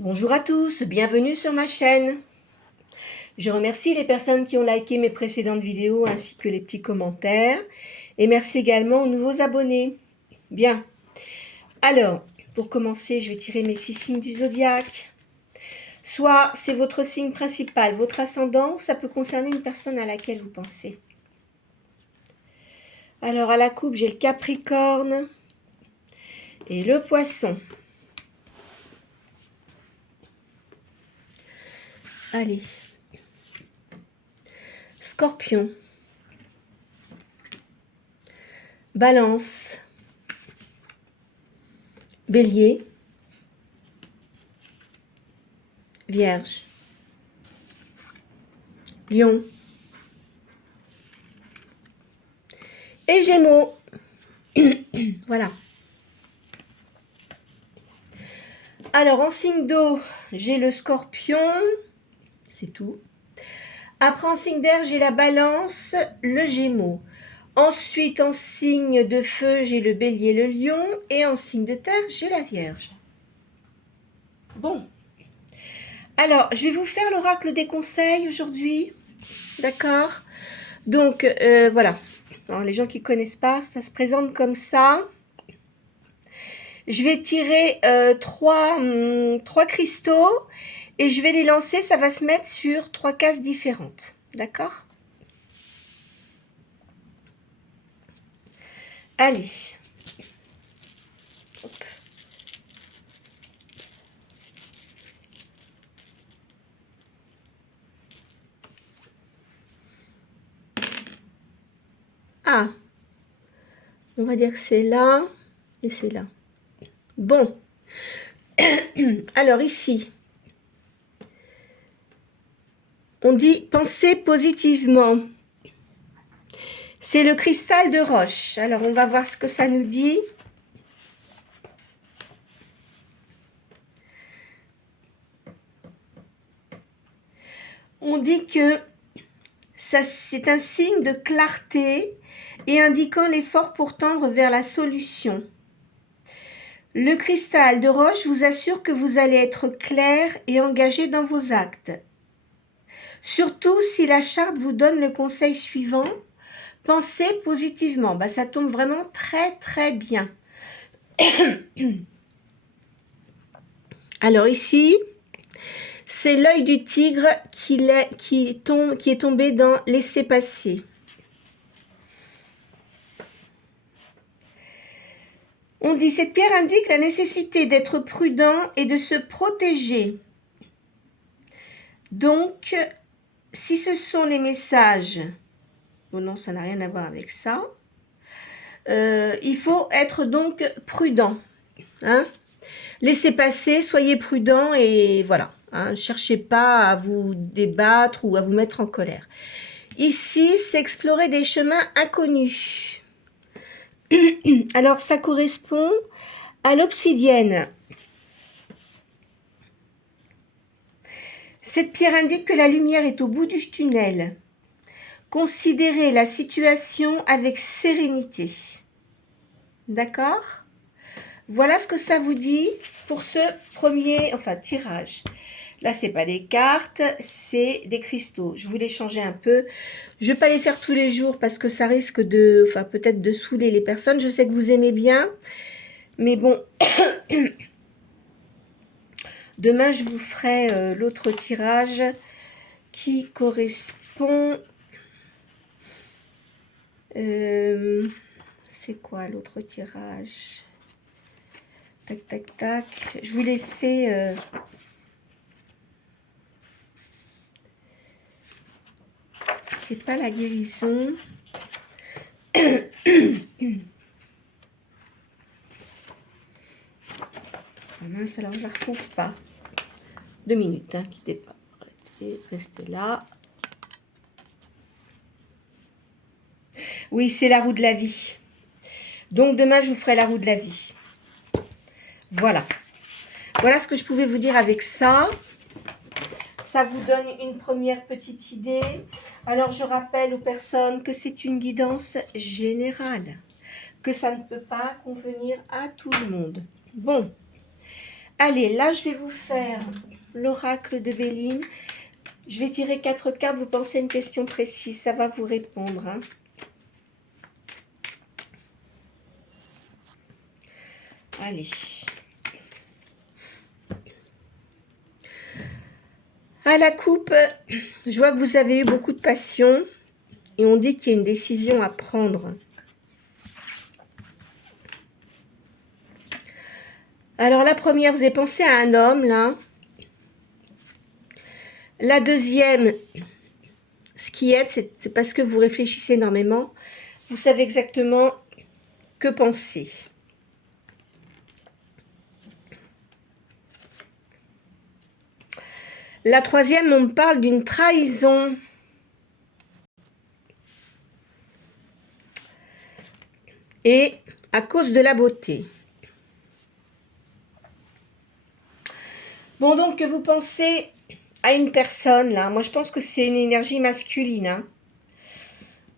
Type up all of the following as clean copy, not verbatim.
Bonjour à tous, bienvenue sur ma chaîne. Je remercie les personnes qui ont liké mes précédentes vidéos ainsi que les petits commentaires. Et merci également aux nouveaux abonnés. Bien. Alors, pour commencer, je vais tirer mes 6 signes du zodiaque. Soit c'est votre signe principal, votre ascendant, ou ça peut concerner une personne à laquelle vous pensez. Alors, à la coupe, j'ai le Capricorne et le Poisson. Allez. Scorpion. Balance. Bélier. Vierge. Lion. Et Gémeaux. Voilà. Alors, en signe d'eau, j'ai le Scorpion. C'est tout. Après, en signe d'air, j'ai la Balance, le Gémeaux. Ensuite, en signe de feu, j'ai le Bélier, le Lion. Et en signe de terre, j'ai la Vierge. Bon. Alors, je vais vous faire l'oracle des conseils aujourd'hui. D'accord? Donc, voilà. Alors, les gens qui ne connaissent pas, ça se présente comme ça. Je vais tirer trois cristaux et je vais les lancer. Ça va se mettre sur 3 cases différentes. D'accord? Allez. Hop. Ah. On va dire que c'est là et c'est là. Bon. Alors ici, on dit penser positivement. C'est le cristal de roche. Alors on va voir ce que ça nous dit. On dit que c'est un signe de clarté et indiquant l'effort pour tendre vers la solution. Le cristal de roche vous assure que vous allez être clair et engagé dans vos actes. Surtout si la charte vous donne le conseil suivant, pensez positivement. Bah, ça tombe vraiment très très bien. Alors ici, c'est l'œil du tigre qui est tombé dans laisser passer. On dit, cette pierre indique la nécessité d'être prudent et de se protéger. Donc, si ce sont les messages, bon non, ça n'a rien à voir avec ça, il faut être donc prudent. Hein? Laissez passer, soyez prudent et voilà. Hein, ne cherchez pas à vous débattre ou à vous mettre en colère. Ici, c'est explorer des chemins inconnus. Alors, ça correspond à l'obsidienne. Cette pierre indique que la lumière est au bout du tunnel. Considérez la situation avec sérénité. D'accord? Voilà ce que ça vous dit pour ce premier tirage. Là, ce n'est pas des cartes, c'est des cristaux. Je voulais changer un peu. Je ne vais pas les faire tous les jours parce que ça risque peut-être de saouler les personnes. Je sais que vous aimez bien. Mais bon, demain, je vous ferai l'autre tirage qui correspond... c'est quoi l'autre tirage? Tac, tac, tac. Je vous l'ai fait... c'est pas la guérison. Oh mince, alors je la retrouve pas. 2 minutes, hein, quittez pas. Restez là. Oui, c'est la roue de la vie. Donc demain, je vous ferai la roue de la vie. Voilà. Voilà ce que je pouvais vous dire avec ça. Ça vous donne une première petite idée. Alors, je rappelle aux personnes que c'est une guidance générale, que ça ne peut pas convenir à tout le monde. Bon, Allez, là, je vais vous faire l'oracle de Béline. Je vais tirer 4 cartes. Vous pensez à une question précise. Ça va vous répondre. Hein. Allez. À la coupe, je vois que vous avez eu beaucoup de passion. Et on dit qu'il y a une décision à prendre. Alors, la première, vous avez pensé à un homme, là. La deuxième, ce qui aide, c'est parce que vous réfléchissez énormément. Vous savez exactement que penser. La troisième, on me parle d'une trahison. Et à cause de la beauté. Bon, donc, que vous pensez à une personne, là. Moi, je pense que c'est une énergie masculine. Hein.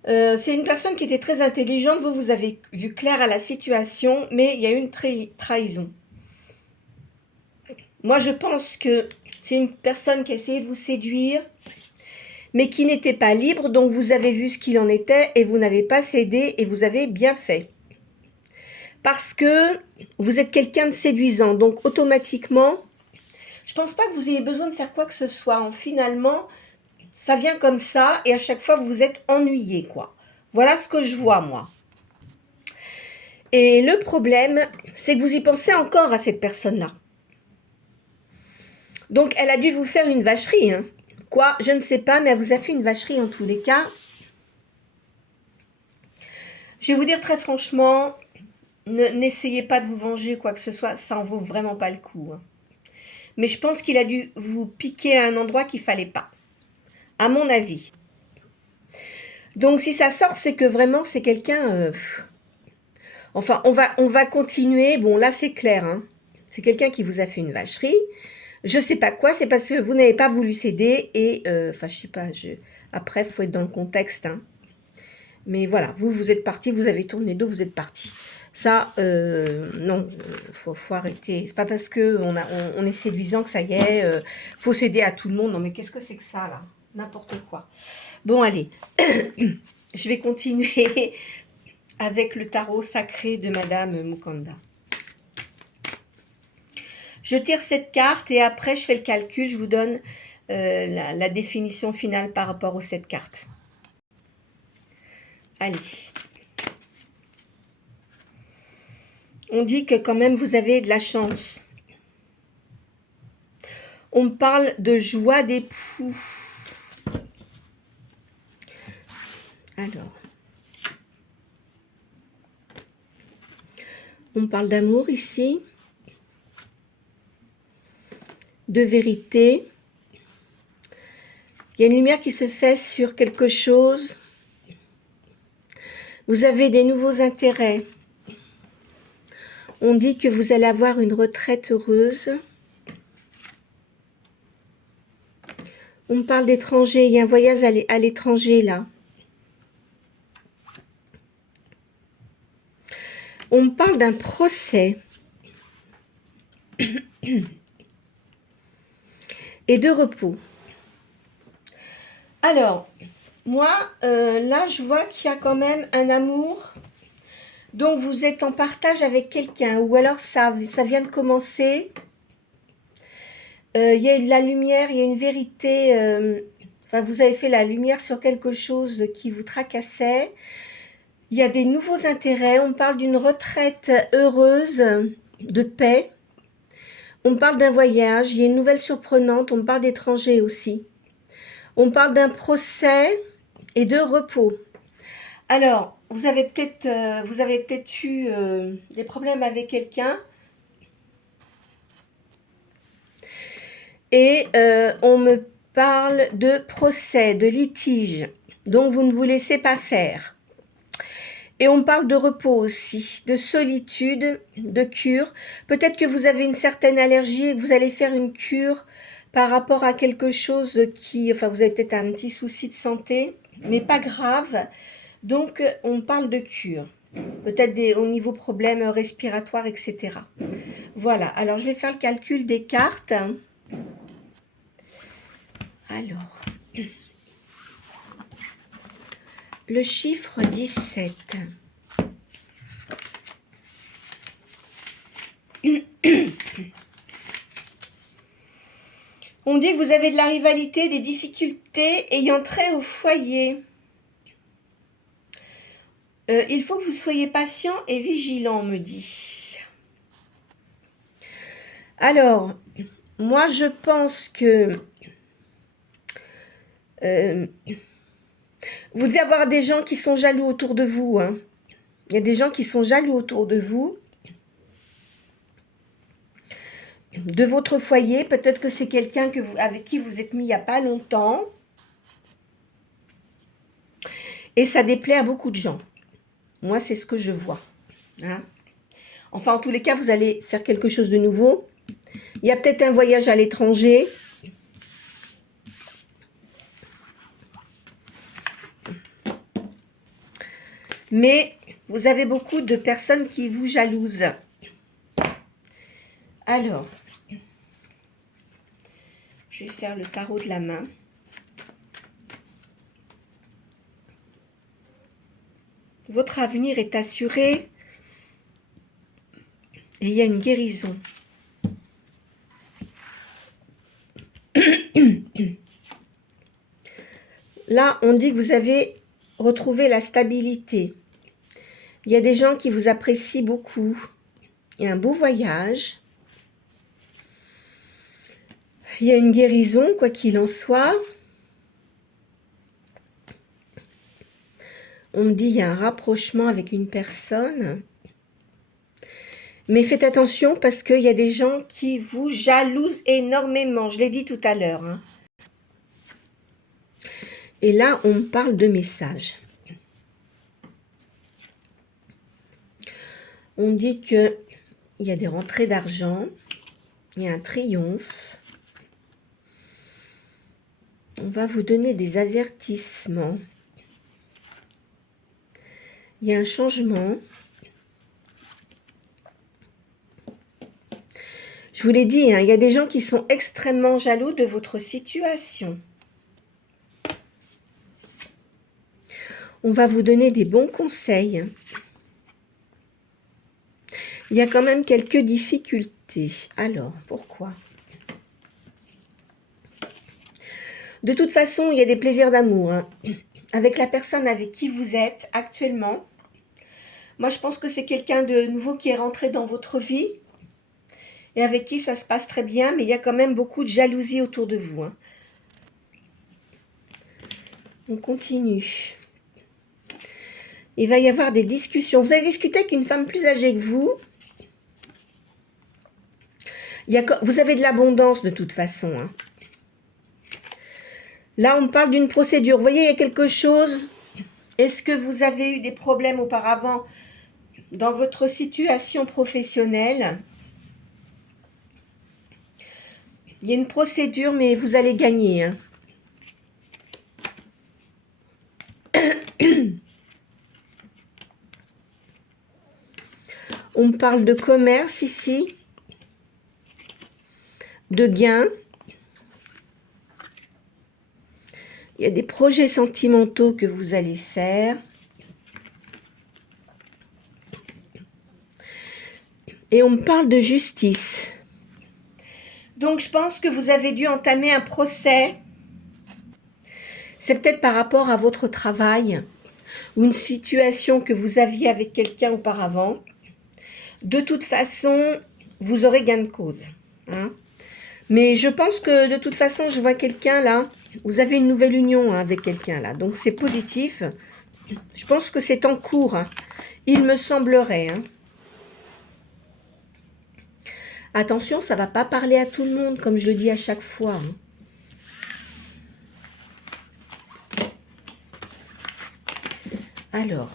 C'est une personne qui était très intelligente. Vous avez vu clair à la situation, mais il y a eu une trahison. Moi, je pense que c'est une personne qui a essayé de vous séduire, mais qui n'était pas libre. Donc, vous avez vu ce qu'il en était et vous n'avez pas cédé et vous avez bien fait. Parce que vous êtes quelqu'un de séduisant. Donc, automatiquement, je ne pense pas que vous ayez besoin de faire quoi que ce soit. Finalement, ça vient comme ça et à chaque fois, vous vous êtes ennuyé, quoi. Voilà ce que je vois, moi. Et le problème, c'est que vous y pensez encore à cette personne-là. Donc, elle a dû vous faire une vacherie. Hein. Quoi, je ne sais pas, mais elle vous a fait une vacherie en tous les cas. Je vais vous dire très franchement, n'essayez pas de vous venger, quoi que ce soit. Ça en vaut vraiment pas le coup. Hein. Mais je pense qu'il a dû vous piquer à un endroit qu'il ne fallait pas. À mon avis. Donc, si ça sort, c'est que vraiment, c'est quelqu'un... Enfin, on va continuer. Bon, là, c'est clair. Hein. C'est quelqu'un qui vous a fait une vacherie. Je sais pas quoi, c'est parce que vous n'avez pas voulu céder. Et, enfin, je sais pas. Après, il faut être dans le contexte. Hein. Mais voilà, vous êtes parti, vous avez tourné le dos, vous êtes parti. Ça, non, faut arrêter. C'est pas parce qu'on est séduisant que ça y est, faut céder à tout le monde. Non, mais qu'est-ce que c'est que ça, là? N'importe quoi. Bon, allez, je vais continuer avec le tarot sacré de Madame Mukanda. Je tire cette carte et après, je fais le calcul, je vous donne la définition finale par rapport aux 7 cartes. Allez. On dit que quand même vous avez de la chance. On me parle de joie d'époux. Alors. On me parle d'amour ici. De vérité. Il y a une lumière qui se fait sur quelque chose. Vous avez des nouveaux intérêts. On dit que vous allez avoir une retraite heureuse. On me parle d'étranger. Il y a un voyage à l'étranger là. On me parle d'un procès. Et de repos. Alors, moi, là, je vois qu'il y a quand même un amour. Donc, vous êtes en partage avec quelqu'un. Ou alors, ça vient de commencer. Il y a de la lumière, il y a une vérité. Enfin, vous avez fait la lumière sur quelque chose qui vous tracassait. Il y a des nouveaux intérêts. On parle d'une retraite heureuse, de paix. On parle d'un voyage. Il y a une nouvelle surprenante. On parle d'étrangers aussi. On parle d'un procès et de repos. Alors, vous avez peut-être eu des problèmes avec quelqu'un. Et on me parle de procès, de litige. Donc, vous ne vous laissez pas faire. Et on parle de repos aussi, de solitude, de cure. Peut-être que vous avez une certaine allergie et que vous allez faire une cure par rapport à quelque chose qui... Enfin, vous avez peut-être un petit souci de santé, mais pas grave. Donc, on parle de cure. peut-être au niveau problèmes respiratoires, etc. Voilà, alors je vais faire le calcul des cartes. Alors, le chiffre 17. On dit que vous avez de la rivalité, des difficultés ayant trait au foyer. Il faut que vous soyez patient et vigilant, on me dit. Alors, moi je pense que vous devez avoir des gens qui sont jaloux autour de vous. Hein. Il y a des gens qui sont jaloux autour de vous. De votre foyer, peut-être que c'est quelqu'un avec qui vous êtes mis il n'y a pas longtemps. Et ça déplaît à beaucoup de gens. Moi, c'est ce que je vois. Hein. Enfin, en tous les cas, vous allez faire quelque chose de nouveau. Il y a peut-être un voyage à l'étranger. Mais vous avez beaucoup de personnes qui vous jalousent. Alors, je vais faire le tarot de la main. Votre avenir est assuré et il y a une guérison. Là, on dit que vous avez retrouvé la stabilité. Il y a des gens qui vous apprécient beaucoup. Il y a un beau voyage. Il y a une guérison, quoi qu'il en soit. On me dit qu'il y a un rapprochement avec une personne. Mais faites attention parce qu'il y a des gens qui vous jalousent énormément. Je l'ai dit tout à l'heure. Hein. Et là, on me parle de messages. On dit qu'il y a des rentrées d'argent. Il y a un triomphe. On va vous donner des avertissements. Il y a un changement. Je vous l'ai dit, hein, il y a des gens qui sont extrêmement jaloux de votre situation. On va vous donner des bons conseils. Il y a quand même quelques difficultés. Alors, pourquoi ? De toute façon, il y a des plaisirs d'amour. Hein. Avec la personne avec qui vous êtes actuellement. Moi, je pense que c'est quelqu'un de nouveau qui est rentré dans votre vie. Et avec qui ça se passe très bien. Mais il y a quand même beaucoup de jalousie autour de vous. Hein. On continue. Il va y avoir des discussions. Vous allez discuter avec une femme plus âgée que vous. Vous avez de l'abondance de toute façon. Hein. Là, on parle d'une procédure. Vous voyez, il y a quelque chose. Est-ce que vous avez eu des problèmes auparavant dans votre situation professionnelle ? Il y a une procédure, mais vous allez gagner. Hein. On parle de commerce ici, de gains. Il y a des projets sentimentaux que vous allez faire. Et on me parle de justice. Donc, je pense que vous avez dû entamer un procès. C'est peut-être par rapport à votre travail ou une situation que vous aviez avec quelqu'un auparavant. De toute façon, vous aurez gain de cause. Hein. Mais je pense que de toute façon, je vois quelqu'un là. Vous avez une nouvelle union hein, avec quelqu'un là. Donc, c'est positif. Je pense que c'est en cours. Hein. Il me semblerait. Hein. Attention, ça ne va pas parler à tout le monde, comme je le dis à chaque fois. Hein. Alors,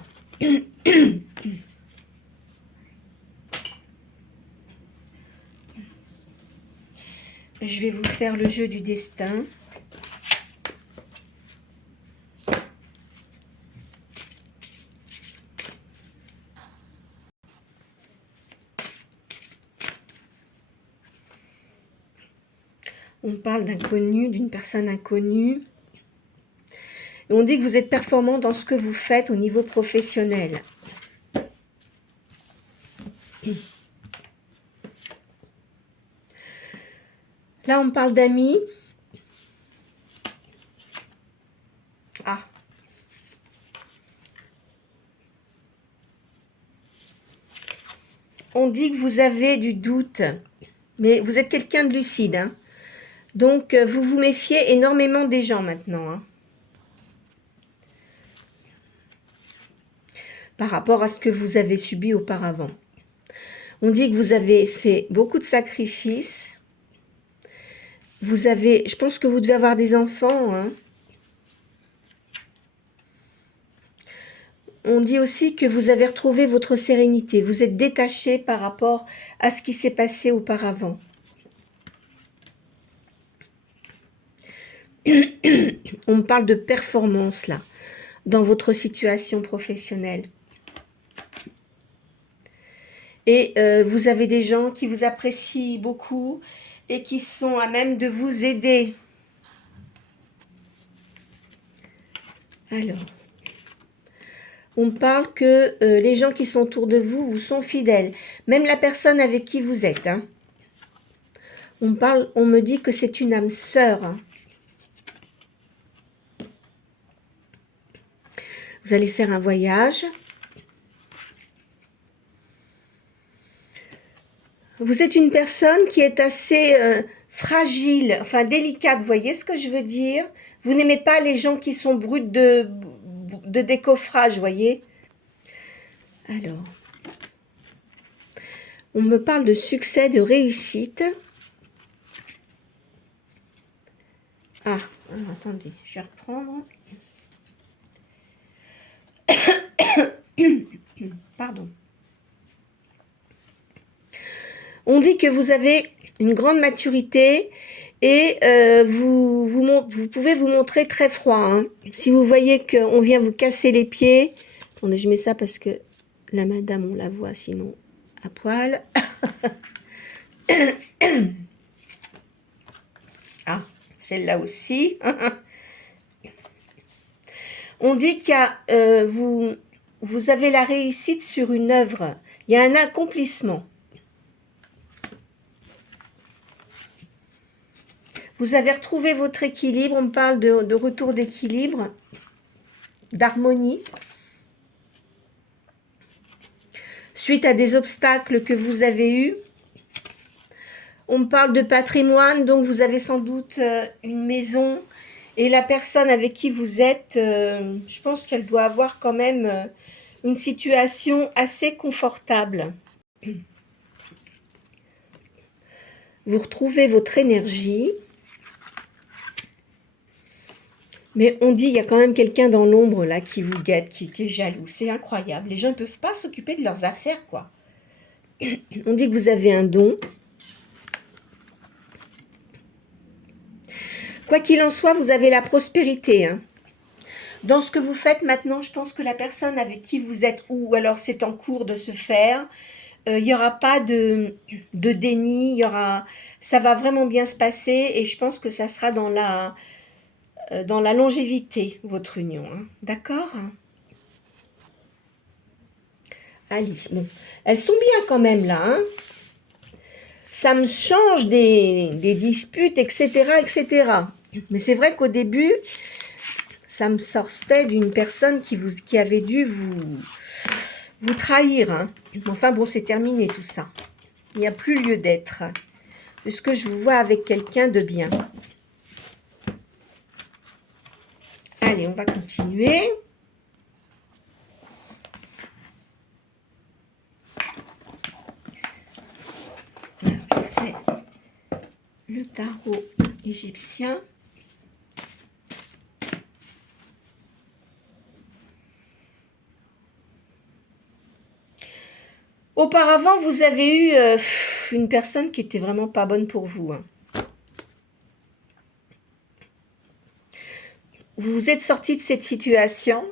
je vais vous faire le jeu du destin. On parle d'inconnu, d'une personne inconnue. Et on dit que vous êtes performant dans ce que vous faites au niveau professionnel. Là, on parle d'amis. Ah. On dit que vous avez du doute, mais vous êtes quelqu'un de lucide, hein. Donc, vous vous méfiez énormément des gens maintenant, hein, par rapport à ce que vous avez subi auparavant. On dit que vous avez fait beaucoup de sacrifices. Vous avez, je pense que vous devez avoir des enfants, hein. On dit aussi que vous avez retrouvé votre sérénité. Vous êtes détaché par rapport à ce qui s'est passé auparavant. On me parle de performance, là, dans votre situation professionnelle. Et vous avez des gens qui vous apprécient beaucoup et qui sont à même de vous aider. Alors, on parle que les gens qui sont autour de vous vous sont fidèles. Même la personne avec qui vous êtes, hein. On me dit que c'est une âme sœur, hein. Vous allez faire un voyage. Vous êtes une personne qui est assez fragile, enfin délicate, vous voyez ce que je veux dire? Vous n'aimez pas les gens qui sont bruts de décoffrage, vous voyez? Alors, on me parle de succès, de réussite. Ah, alors, attendez, je vais reprendre. Pardon. On dit que vous avez une grande maturité et vous pouvez vous montrer très froid, hein. Si vous voyez qu'on vient vous casser les pieds, attendez, je mets ça parce que la madame, on la voit sinon à poil. Ah, celle-là aussi. On dit qu'il y a, vous avez la réussite sur une œuvre. Il y a un accomplissement. Vous avez retrouvé votre équilibre. On me parle de retour d'équilibre, d'harmonie. Suite à des obstacles que vous avez eus. On me parle de patrimoine, donc vous avez sans doute une maison. Et la personne avec qui vous êtes, je pense qu'elle doit avoir quand même une situation assez confortable. Vous retrouvez votre énergie. Mais on dit, il y a quand même quelqu'un dans l'ombre là qui vous guette, qui est jaloux. C'est incroyable. Les gens ne peuvent pas s'occuper de leurs affaires, quoi. On dit que vous avez un don. Quoi qu'il en soit, vous avez la prospérité, hein. Dans ce que vous faites maintenant, je pense que la personne avec qui vous êtes, ou alors c'est en cours de se faire, il n'y aura pas de déni, ça va vraiment bien se passer et je pense que ça sera dans la longévité, votre union, hein. D'accord? Allez, bon. Elles sont bien quand même là, hein. Ça me change des disputes, etc., etc. Mais c'est vrai qu'au début, ça me sortait d'une personne qui avait dû vous trahir, hein. Enfin bon, c'est terminé tout ça. Il n'y a plus lieu d'être, puisque je vous vois avec quelqu'un de bien. Allez, on va continuer. Alors, je fais le tarot égyptien. Auparavant, vous avez eu une personne qui était vraiment pas bonne pour vous, hein. Vous vous êtes sorti de cette situation.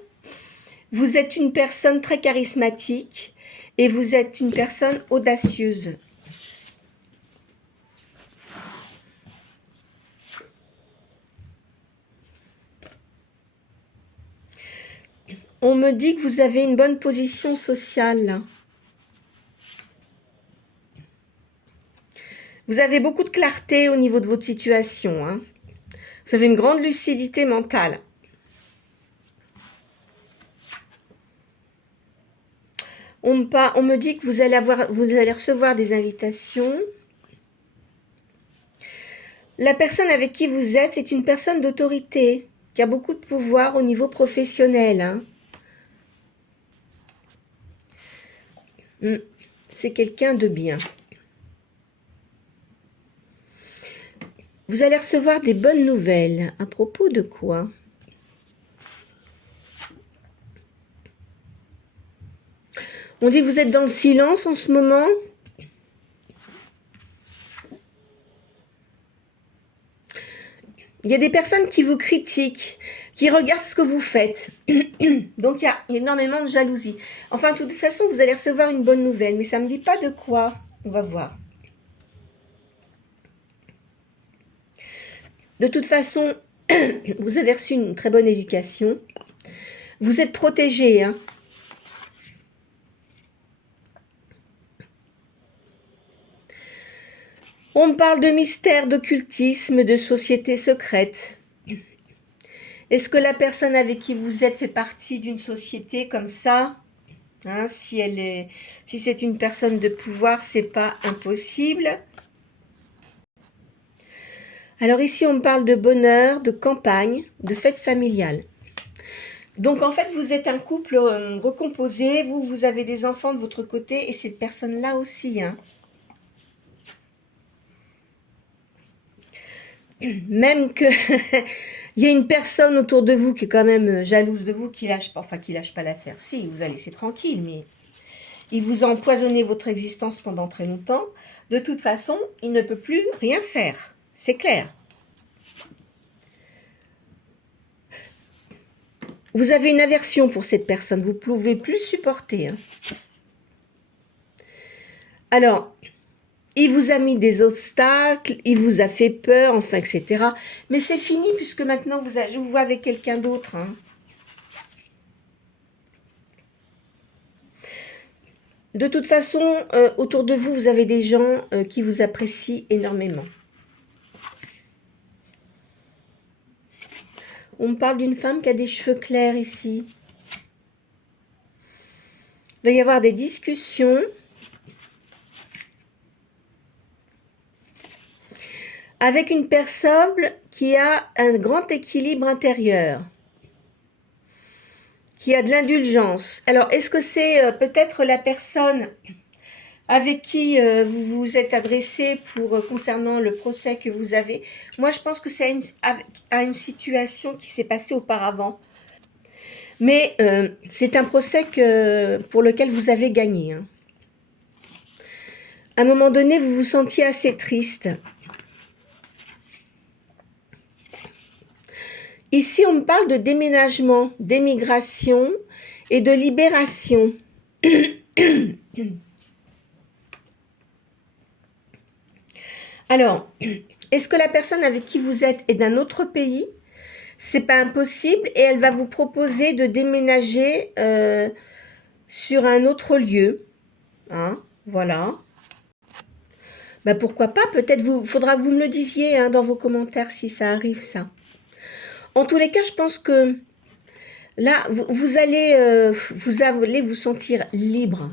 Vous êtes une personne très charismatique et vous êtes une personne audacieuse. On me dit que vous avez une bonne position sociale, là. Vous avez beaucoup de clarté au niveau de votre situation, hein. Vous avez une grande lucidité mentale. On me dit que vous allez recevoir des invitations. La personne avec qui vous êtes, c'est une personne d'autorité, qui a beaucoup de pouvoir au niveau professionnel, hein. C'est quelqu'un de bien. Vous allez recevoir des bonnes nouvelles. À propos de quoi? On dit que vous êtes dans le silence en ce moment. Il y a des personnes qui vous critiquent, qui regardent ce que vous faites. Donc, il y a énormément de jalousie. Enfin, de toute façon, vous allez recevoir une bonne nouvelle, mais ça ne me dit pas de quoi. On va voir. De toute façon, vous avez reçu une très bonne éducation. Vous êtes protégé, hein. On me parle de mystère, d'occultisme, de société secrète. Est-ce que la personne avec qui vous êtes fait partie d'une société comme ça, hein, si c'est une personne de pouvoir, c'est pas impossible. Alors ici, on me parle de bonheur, de campagne, de fête familiale. Donc en fait, vous êtes un couple recomposé, vous avez des enfants de votre côté et cette personne-là aussi, hein. Même que il y a une personne autour de vous qui est quand même jalouse de vous, qui lâche pas l'affaire. Si, vous allez laisser tranquille, mais il vous a empoisonné votre existence pendant très longtemps. De toute façon, il ne peut plus rien faire. C'est clair. Vous avez une aversion pour cette personne. Vous ne pouvez plus supporter, hein. Alors, il vous a mis des obstacles, il vous a fait peur, enfin, etc. Mais c'est fini puisque maintenant, je vous vois avec quelqu'un d'autre, hein. De toute façon, autour de vous, vous avez des gens qui vous apprécient énormément. On me parle d'une femme qui a des cheveux clairs ici. Il va y avoir des discussions. Avec une personne qui a un grand équilibre intérieur, qui a de l'indulgence. Alors, est-ce que c'est peut-être la personne avec qui vous vous êtes adressé concernant le procès que vous avez? Moi, je pense que c'est à une situation qui s'est passée auparavant. Mais c'est un procès pour lequel vous avez gagné, hein. À un moment donné, vous vous sentiez assez triste. Ici, on me parle de déménagement, d'émigration et de libération. Alors, est-ce que la personne avec qui vous êtes est d'un autre pays? C'est pas impossible et elle va vous proposer de déménager sur un autre lieu. Hein, voilà. Bah pourquoi pas, peut-être faudra que vous me le disiez, hein, dans vos commentaires si ça arrive, ça. En tous les cas, je pense que là, vous allez vous sentir libre.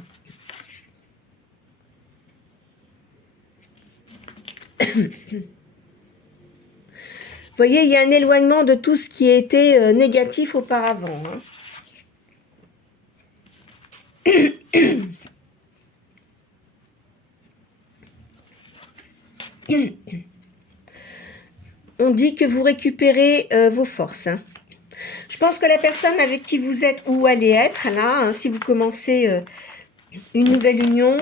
Vous voyez, il y a un éloignement de tout ce qui a été négatif auparavant, hein. On dit que vous récupérez vos forces, hein. Je pense que la personne avec qui vous êtes ou allez être, là, hein, si vous commencez une nouvelle union,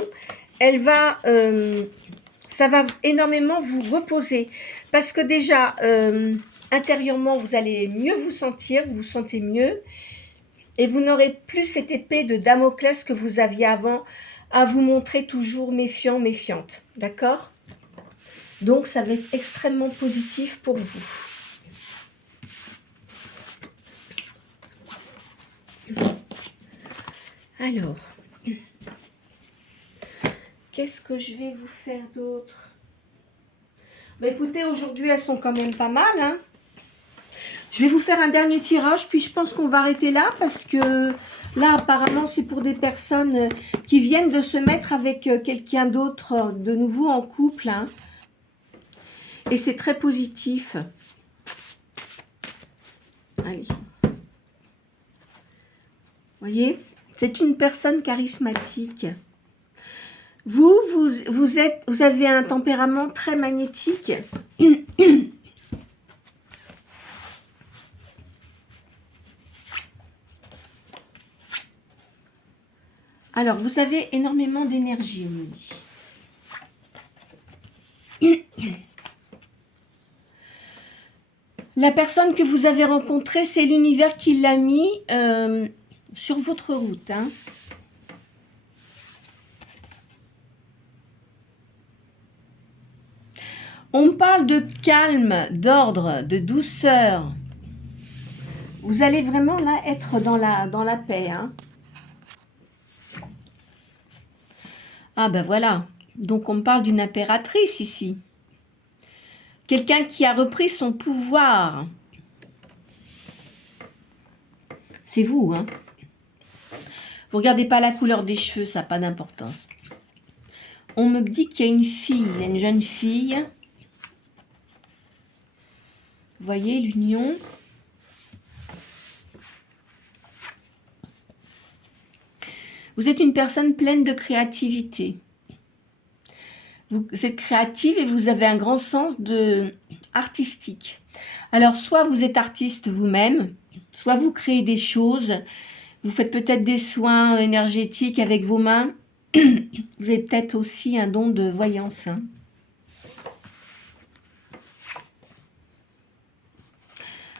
ça va énormément vous reposer. Parce que déjà, intérieurement, vous allez mieux vous sentir, vous vous sentez mieux. Et vous n'aurez plus cette épée de Damoclès que vous aviez avant à vous montrer toujours méfiant, méfiante. D'accord ? Donc, ça va être extrêmement positif pour vous. Alors, qu'est-ce que je vais vous faire d'autre? Bah, écoutez, aujourd'hui, elles sont quand même pas mal, hein. Je vais vous faire un dernier tirage, puis je pense qu'on va arrêter là, parce que là, apparemment, c'est pour des personnes qui viennent de se mettre avec quelqu'un d'autre, de nouveau en couple, hein. Et c'est très positif. Allez. Voyez, c'est une personne charismatique. Vous avez un tempérament très magnétique. Alors, vous avez énormément d'énergie, on me dit. La personne que vous avez rencontrée, c'est l'univers qui l'a mis sur votre route, hein. On parle de calme, d'ordre, de douceur. Vous allez vraiment là être dans la paix, hein. Ah ben voilà, donc on parle d'une impératrice ici. Quelqu'un qui a repris son pouvoir. C'est vous, hein. Vous regardez pas la couleur des cheveux, ça n'a pas d'importance. On me dit qu'il y a une fille, une jeune fille. Vous voyez l'union. Vous êtes une personne pleine de créativité. Vous êtes créative et vous avez un grand sens artistique. Alors, soit vous êtes artiste vous-même, soit vous créez des choses. Vous faites peut-être des soins énergétiques avec vos mains. Vous avez peut-être aussi un don de voyance, hein.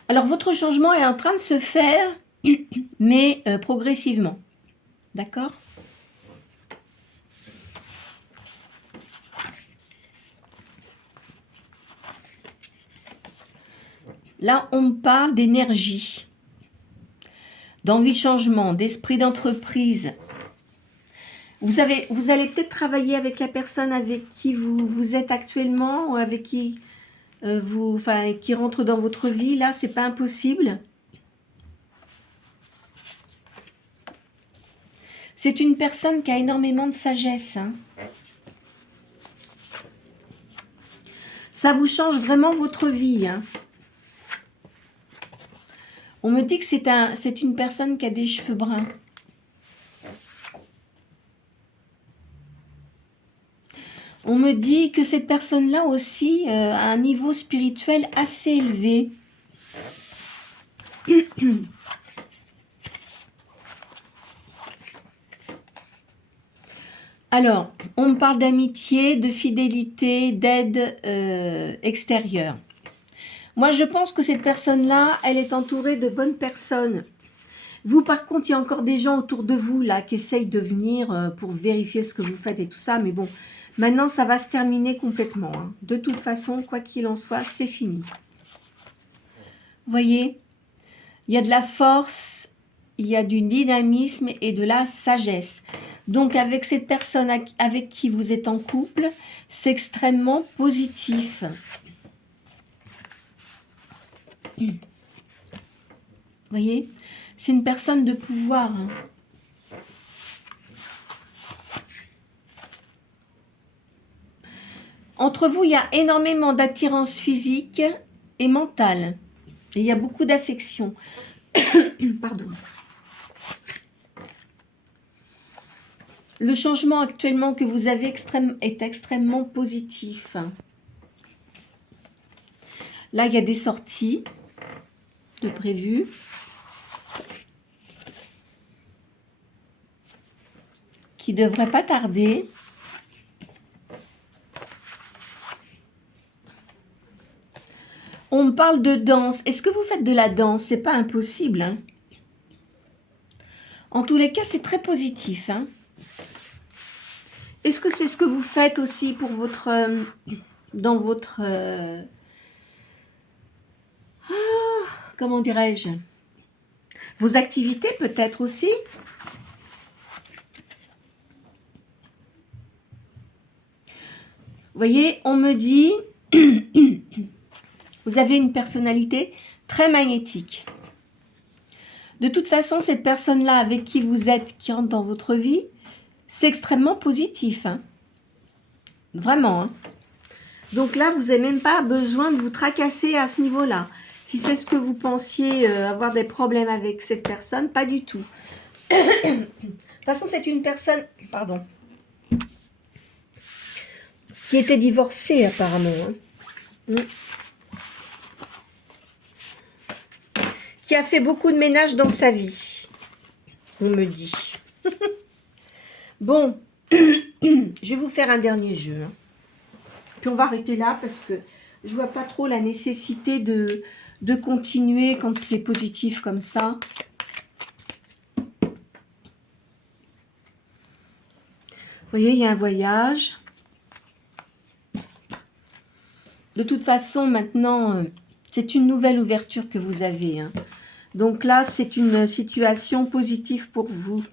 Alors, votre changement est en train de se faire, mais progressivement. D'accord ? Là, on parle d'énergie, d'envie de changement, d'esprit d'entreprise. Vous allez peut-être travailler avec la personne avec qui vous êtes actuellement ou avec qui qui rentre dans votre vie. Là, c'est pas impossible. C'est une personne qui a énormément de sagesse, hein. Ça vous change vraiment votre vie, hein. On me dit que c'est une personne qui a des cheveux bruns. On me dit que cette personne-là aussi a un niveau spirituel assez élevé. Alors, on me parle d'amitié, de fidélité, d'aide extérieure. Moi, je pense que cette personne-là, elle est entourée de bonnes personnes. Vous, par contre, il y a encore des gens autour de vous, là, qui essayent de venir pour vérifier ce que vous faites et tout ça. Mais bon, maintenant, ça va se terminer complètement, hein. De toute façon, quoi qu'il en soit, c'est fini. Vous voyez, il y a de la force, il y a du dynamisme et de la sagesse. Donc, avec cette personne avec qui vous êtes en couple, c'est extrêmement positif. Vous voyez, c'est une personne de pouvoir, hein. Entre vous, il y a énormément d'attirance physique et mentale. Et il y a beaucoup d'affection. Pardon. Le changement actuellement que vous avez est extrêmement positif. Là, il y a des sorties de prévues. Qui ne devraient pas tarder. On me parle de danse. Est-ce que vous faites de la danse? C'est pas impossible, hein. En tous les cas, c'est très positif, hein. Est-ce que c'est ce que vous faites aussi pour votre... dans votre... comment dirais-je? Vos activités peut-être aussi? voyez, on me dit, vous avez une personnalité très magnétique. De toute façon, cette personne-là avec qui vous êtes, qui entre dans votre vie, c'est extrêmement positif. Hein. Vraiment. Hein. Donc là, vous n'avez même pas besoin de vous tracasser à ce niveau-là. Si c'est ce que vous pensiez avoir des problèmes avec cette personne, pas du tout. De toute façon, c'est une personne, pardon, qui était divorcée apparemment. Hein. Qui a fait beaucoup de ménage dans sa vie, on me dit. Bon, je vais vous faire un dernier jeu. Hein. Puis on va arrêter là parce que je vois pas trop la nécessité de continuer quand c'est positif comme ça. Vous voyez, il y a un voyage. De toute façon, maintenant, c'est une nouvelle ouverture que vous avez. Hein. Donc là, c'est une situation positive pour vous.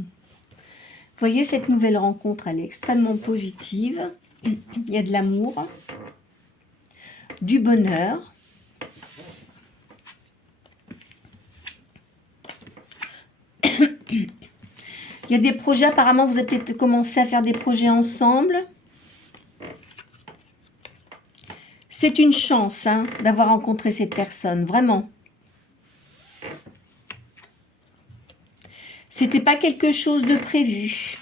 Vous voyez, cette nouvelle rencontre, elle est extrêmement positive. Il y a de l'amour, du bonheur. Il y a des projets, apparemment, vous avez peut-être commencé à faire des projets ensemble. C'est une chance hein, d'avoir rencontré cette personne, vraiment. C'était pas quelque chose de prévu.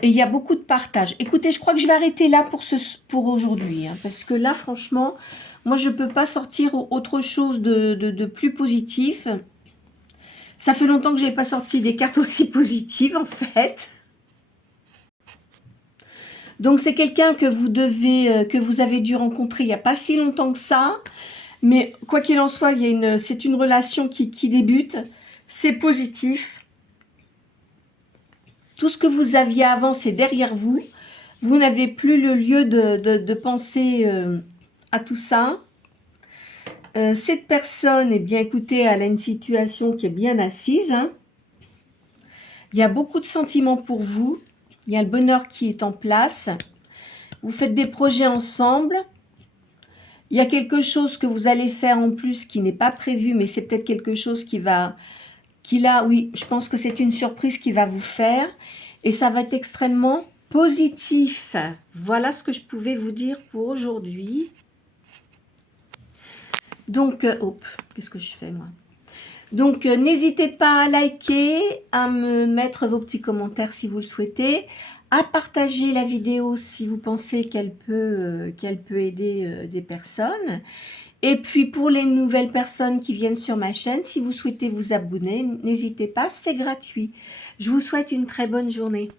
Et il y a beaucoup de partage. Écoutez, je crois que je vais arrêter là pour aujourd'hui. Hein, parce que là, franchement, moi, je ne peux pas sortir autre chose de plus positif. Ça fait longtemps que je n'ai pas sorti des cartes aussi positives, en fait. Donc, c'est quelqu'un que vous avez dû rencontrer il n'y a pas si longtemps que ça. Mais quoi qu'il en soit, c'est une relation qui débute. C'est positif. Tout ce que vous aviez avant, c'est derrière vous. Vous n'avez plus le lieu de penser à tout ça. Cette personne, eh bien, écoutez, elle a une situation qui est bien assise. Hein. Il y a beaucoup de sentiments pour vous. Il y a le bonheur qui est en place. Vous faites des projets ensemble. Il y a quelque chose que vous allez faire en plus qui n'est pas prévu, mais c'est peut-être quelque chose oui, je pense que c'est une surprise qui va vous faire. Et ça va être extrêmement positif. Voilà ce que je pouvais vous dire pour aujourd'hui. Donc, qu'est-ce que je fais moi? Donc, n'hésitez pas à liker, à me mettre vos petits commentaires si vous le souhaitez, à partager la vidéo si vous pensez qu'elle peut aider des personnes. Et puis, pour les nouvelles personnes qui viennent sur ma chaîne, si vous souhaitez vous abonner, n'hésitez pas, c'est gratuit. Je vous souhaite une très bonne journée.